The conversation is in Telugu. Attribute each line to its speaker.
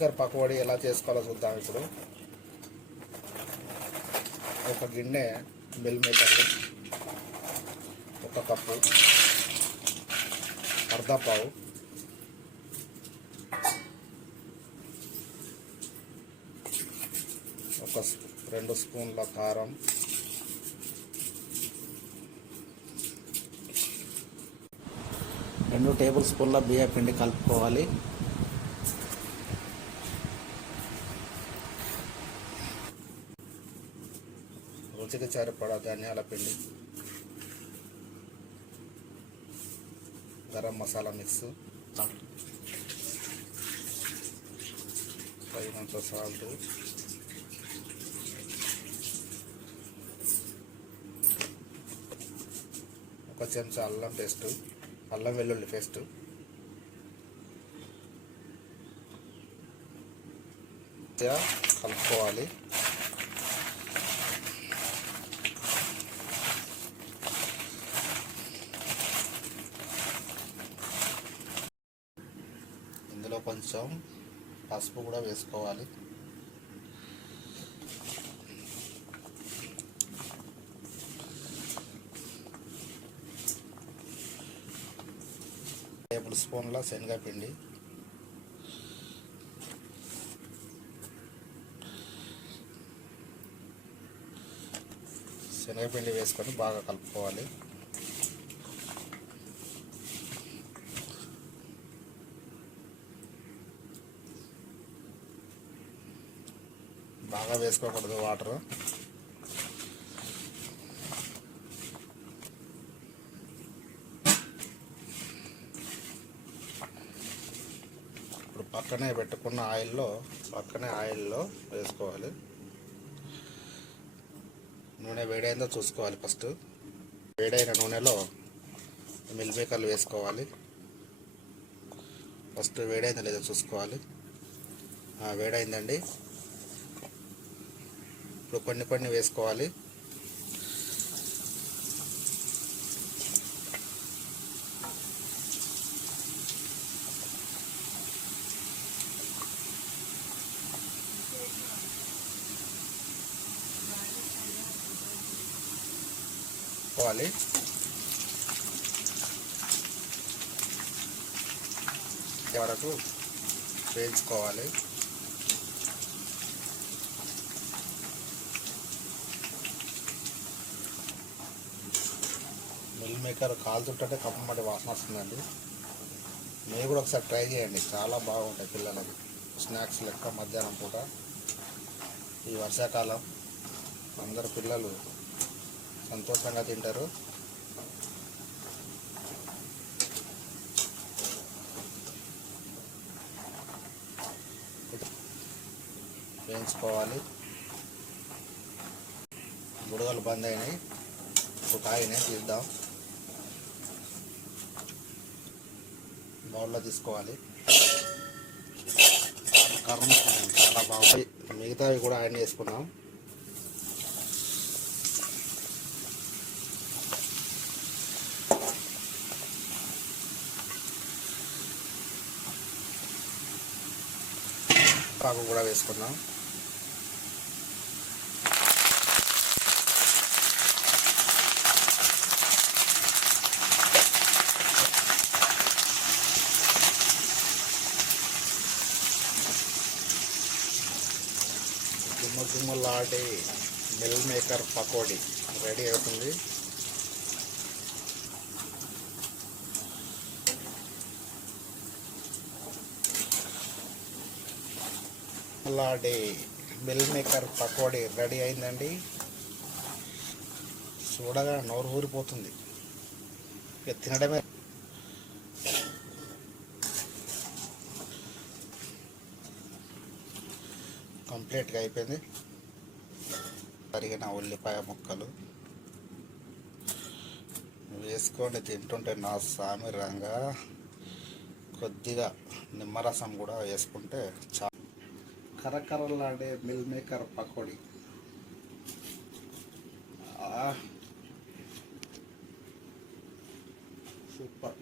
Speaker 1: మేకర్ పకోడీ ఎలా చేసుకోవాలో చూద్దాం ఇప్పుడు. ఒక గిన్నె మిల్ మేకర్లు ఒక కప్పు అర్ధ పావు ఒక రెండు స్పూన్ల కారం రెండు టేబుల్ స్పూన్ల బియ్య పిండి కలుపుకోవాలి. రుచికి సరిపడా ధనియాల పిండి గరం మసాలా మిక్స్. తగినంత సాల్ట్. ఒక చెంచా అల్లం పేస్ట్ అల్లం వెల్లుల్లి పేస్ట్. కలుపుకోవాలి. కొంచెం పసుపు కూడా వేసుకోవాలి. టేబుల్ స్పూన్ల శనగపిండి. శనగపిండి వేసుకొని బాగా కలుపుకోవాలి. బాగా వేసుకోకూడదు వాటర్. ఇప్పుడు పక్కనే పెట్టుకున్న ఆయిల్లో పక్కనే ఆయిల్లో వేసుకోవాలి. నూనె వేడైందో చూసుకోవాలి ఫస్ట్. వేడైన నూనెలో మిల్ మేకర్లు వేసుకోవాలి. ఫస్ట్ వేడైందో లేదో చూసుకోవాలి. వేడైందండి. ఇప్పుడు కొన్ని కొన్ని వేసుకోవాలి. వేసుకోవాలి వరకు వేయించుకోవాలి మిల్ మేకర్ కాలుతుంటే కప్పమటి వాసన వస్తుందండి. మీరు కూడా ఒకసారి ట్రై చేయండి. చాలా బాగుంటాయి పిల్లలకి స్నాక్స్ లెక్క మధ్యాహ్నం పూట. ఈ వర్షాకాలం అందరు పిల్లలు సంతోషంగా తింటారు. వేయించుకోవాలి. బుడగలు బంద్ అయినాయి. ఒక కాయనే తీద్దాం. బౌల్లో తీసుకోవాలి. కర్మ చాలా బాగుంది. మిగతావి కూడా యాడ్ చేసుకున్నాం పాకు కూడా వేసుకున్నాం గుమ్మ మిల్ మేకర్ పకోడీ రెడీ అవుతుంది. లాడే మిల్ మేకర్ పకోడీ రెడీ అయిందండి. చూడగా నోరు ఊరిపోతుంది. ఇక తినడమే. కంప్లీట్గా అయిపోయింది. తరిగిన ఉల్లిపాయ ముక్కలు. వేసుకొని తింటుంటే నా స్వామి రంగా. కొద్దిగా నిమ్మరసం కూడా వేసుకుంటే చా కరకరలాడే మిల్ మేకర్ పకోడీ. సూపర్.